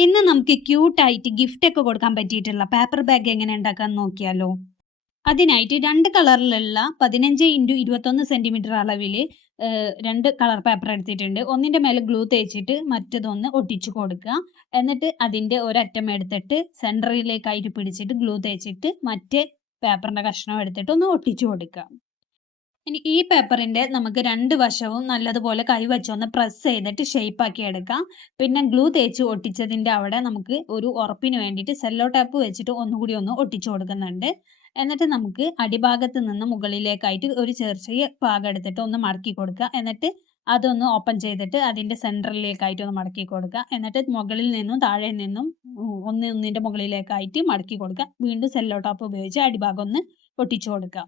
ഇന്ന് നമുക്ക് ക്യൂട്ടായിട്ട് ഗിഫ്റ്റ് ഒക്കെ കൊടുക്കാൻ പറ്റിയിട്ടുള്ള പേപ്പർ ബാഗ് എങ്ങനെ ഉണ്ടാക്കാൻ നോക്കിയാലോ? അതിനായിട്ട് 2 കളറിലുള്ള 15x21 സെന്റിമീറ്റർ അളവിൽ 2 കളർ പേപ്പർ എടുത്തിട്ടുണ്ട്. ഒന്നിന്റെ മേലെ ഗ്ലൂ തേച്ചിട്ട് മറ്റേതൊന്ന് ഒട്ടിച്ചു കൊടുക്കുക. എന്നിട്ട് അതിന്റെ ഒരറ്റം എടുത്തിട്ട് സെന്ററിലേക്കായിട്ട് പിടിച്ചിട്ട് ഗ്ലൂ തേച്ചിട്ട് മറ്റേ പേപ്പറിന്റെ കഷ്ണം എടുത്തിട്ട് ഒന്ന് ഒട്ടിച്ചു കൊടുക്കുക. ഇനി ഈ പേപ്പറിന്റെ നമുക്ക് 2 വശവും നല്ലതുപോലെ കൈവച്ചൊന്ന് പ്രസ് ചെയ്തിട്ട് ഷേപ്പ് ആക്കി എടുക്കാം. പിന്നെ ഗ്ലൂ തേച്ച് ഒട്ടിച്ചതിന്റെ അവിടെ നമുക്ക് ഒരു ഉറപ്പിന് വേണ്ടിയിട്ട് സെല്ലോ ടാപ്പ് വെച്ചിട്ട് ഒന്നുകൂടി ഒന്ന് ഒട്ടിച്ചു കൊടുക്കുന്നുണ്ട്. എന്നിട്ട് നമുക്ക് അടിഭാഗത്ത് നിന്ന് മുകളിലേക്കായിട്ട് ഒരു ചെറിയ ഭാഗം എടുത്തിട്ട് ഒന്ന് മടക്കി കൊടുക്കുക. എന്നിട്ട് അതൊന്ന് ഓപ്പൺ ചെയ്തിട്ട് അതിന്റെ സെന്ററിലേക്കായിട്ട് ഒന്ന് മടക്കി കൊടുക്കുക. എന്നിട്ട് മുകളിൽ നിന്നും താഴെ നിന്നും ഒന്നിന്റെ മുകളിലേക്കായിട്ട് മടക്കി കൊടുക്കുക. വീണ്ടും സെല്ലോ ടാപ്പ് ഉപയോഗിച്ച് അടിഭാഗം ഒന്ന് ഒട്ടിച്ചു കൊടുക്കുക.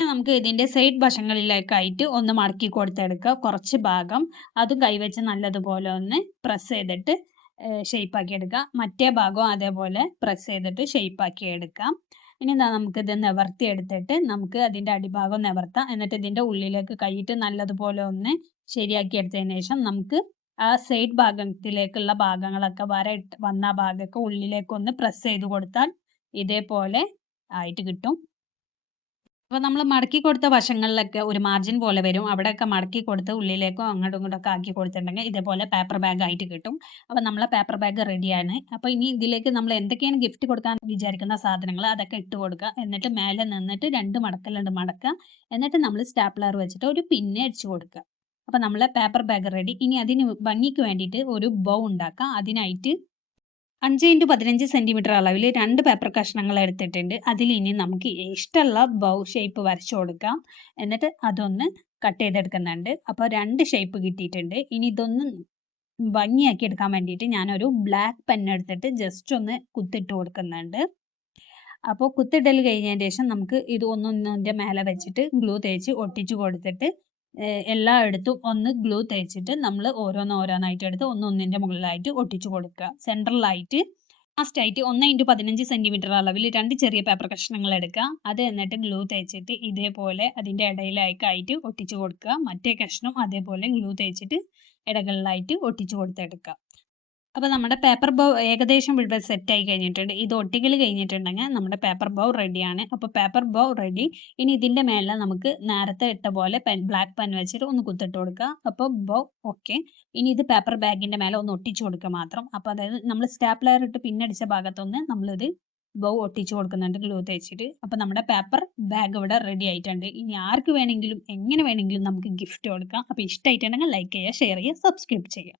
നമുക്ക് ഇതിന്റെ സൈഡ് വശങ്ങളിലേക്കായിട്ട് ഒന്ന് മടക്കി കൊടുത്തെടുക്കുക. കുറച്ച് ഭാഗം അതും കൈവച്ച് നല്ലതുപോലെ ഒന്ന് പ്രസ് ചെയ്തിട്ട് ഷേപ്പ് ആക്കി എടുക്കുക. മറ്റേ ഭാഗവും അതേപോലെ പ്രസ് ചെയ്തിട്ട് ഷേപ്പ് ആക്കി എടുക്കാം. ഇനി നമുക്കിത് നിവർത്തി എടുത്തിട്ട് നമുക്ക് അതിന്റെ അടിഭാഗം നിവർത്താം. എന്നിട്ട് ഇതിന്റെ ഉള്ളിലേക്ക് കൈയിട്ട് നല്ലതുപോലെ ഒന്ന് ശരിയാക്കി എടുത്തതിന് ശേഷം നമുക്ക് ആ സൈഡ് ഭാഗത്തിലേക്കുള്ള ഭാഗങ്ങളൊക്കെ വന്ന ഭാഗമൊക്കെ ഉള്ളിലേക്ക് ഒന്ന് പ്രസ് ചെയ്ത് കൊടുത്താൽ ഇതേപോലെ ആയിട്ട് കിട്ടും. അപ്പോൾ നമ്മൾ മടക്കി കൊടുത്ത വശങ്ങളിലൊക്കെ ഒരു മാർജിൻ പോലെ വരും. അവിടെയൊക്കെ മടക്കി കൊടുത്ത് ഉള്ളിലേക്കോ അങ്ങോട്ടും ഇങ്ങോട്ടൊക്കെ ആക്കി കൊടുത്തിട്ടുണ്ടെങ്കിൽ ഇതേപോലെ പേപ്പർ ബാഗ് ആയിട്ട് കിട്ടും. അപ്പോൾ നമ്മളെ പേപ്പർ ബാഗ് റെഡിയാണ്. അപ്പോൾ ഇനി ഇതിലേക്ക് നമ്മൾ എന്തൊക്കെയാണ് ഗിഫ്റ്റ് കൊടുക്കാൻ വിചാരിക്കുന്ന സാധനങ്ങൾ അതൊക്കെ ഇട്ട് കൊടുക്കുക. എന്നിട്ട് മേലെ നിന്നിട്ട് 2 മടക്കലുണ്ട് മടക്കുക. എന്നിട്ട് നമ്മൾ സ്റ്റാപ്ലർ വെച്ചിട്ട് ഒരു പിന്ന് അടിച്ചു കൊടുക്കുക. അപ്പോൾ നമ്മളെ പേപ്പർ ബാഗ് റെഡി. ഇനി അതിന് ഭംഗിക്ക് വേണ്ടിയിട്ട് ഒരു ബൗ ഉണ്ടാക്കാം. അതിനായിട്ട് 5x15 സെന്റിമീറ്റർ അളവിൽ 2 പേപ്പർ കഷ്ണങ്ങൾ എടുത്തിട്ടുണ്ട്. അതിൽ ഇനി നമുക്ക് ഇഷ്ടമുള്ള ബൗ ഷേപ്പ് വരച്ചു കൊടുക്കാം. എന്നിട്ട് അതൊന്ന് കട്ട് ചെയ്തെടുക്കുന്നുണ്ട്. അപ്പോൾ 2 ഷേപ്പ് കിട്ടിയിട്ടുണ്ട്. ഇനി ഇതൊന്ന് ഭംഗിയാക്കി എടുക്കാൻ വേണ്ടിയിട്ട് ഞാനൊരു ബ്ലാക്ക് പെൻ എടുത്തിട്ട് ജസ്റ്റ് ഒന്ന് കുത്തിട്ട് കൊടുക്കുന്നുണ്ട്. അപ്പോൾ കുത്തിടൽ കഴിഞ്ഞതിന് ശേഷം നമുക്ക് ഇത് ഒന്നൊന്നിന്റെ മേലെ വെച്ചിട്ട് ഗ്ലൂ തേച്ച് ഒട്ടിച്ചു കൊടുത്തിട്ട് എല്ലായിടത്തും ഒന്ന് ഗ്ലൂ തേച്ചിട്ട് നമ്മൾ ഓരോന്നായിട്ട് എടുത്ത് ഒന്നിന്റെ മുകളിലായിട്ട് ഒട്ടിച്ചു കൊടുക്കുക. സെൻട്രലായിട്ട് ലാസ്റ്റായിട്ട് 1x15 സെന്റിമീറ്റർ അളവിൽ 2 ചെറിയ പേപ്പർ കഷ്ണങ്ങൾ എടുക്കുക. അത് എന്നിട്ട് ഗ്ലൂ തേച്ചിട്ട് ഇതേപോലെ അതിന്റെ ഇടയിലായിട്ട് ഒട്ടിച്ചു കൊടുക്കുക. മറ്റേ കഷ്ണം അതേപോലെ ഗ്ലൂ തേച്ചിട്ട് ഇടകളിലായിട്ട് ഒട്ടിച്ചു കൊടുത്തെടുക്കുക. അപ്പോൾ നമ്മുടെ പേപ്പർ ബൗ ഏകദേശം ഇവിടെ സെറ്റ് ആയി കഴിഞ്ഞിട്ടുണ്ട്. ഇത് ഒട്ടിക്കൽ കഴിഞ്ഞിട്ടുണ്ടെങ്കിൽ നമ്മുടെ പേപ്പർ ബൗ റെഡിയാണ്. അപ്പോൾ പേപ്പർ ബൗ റെഡി. ഇനി ഇതിന്റെ മേലെ നമുക്ക് നേരത്തെ ഇട്ട പോലെ ബ്ലാക്ക് പെൻ വെച്ചിട്ട് ഒന്ന് കുത്തിട്ട് കൊടുക്കുക. അപ്പോൾ ബൗ ഓക്കെ. ഇനി ഇത് പേപ്പർ ബാഗിന്റെ മേലെ ഒന്ന് ഒട്ടിച്ചു കൊടുക്കുക മാത്രം. അപ്പോൾ അതായത് നമ്മൾ സ്റ്റാപ്ലർ ഇട്ട് പിന്നടിച്ച ഭാഗത്തൊന്ന് നമ്മളിത് ബൗ ഒട്ടിച്ചു കൊടുക്കുന്നുണ്ട് ഗ്ലൂ തേച്ചിട്ട്. അപ്പോൾ നമ്മുടെ പേപ്പർ ബാഗ് ഇവിടെ റെഡി ആയിട്ടുണ്ട്. ഇനി ആർക്ക് വേണമെങ്കിലും എങ്ങനെ വേണമെങ്കിലും നമുക്ക് ഗിഫ്റ്റ് കൊടുക്കാം. അപ്പോൾ ഇഷ്ടമായിട്ടുണ്ടെങ്കിൽ ലൈക്ക് ചെയ്യുക, ഷെയർ ചെയ്യുക, സബ്സ്ക്രൈബ് ചെയ്യുക.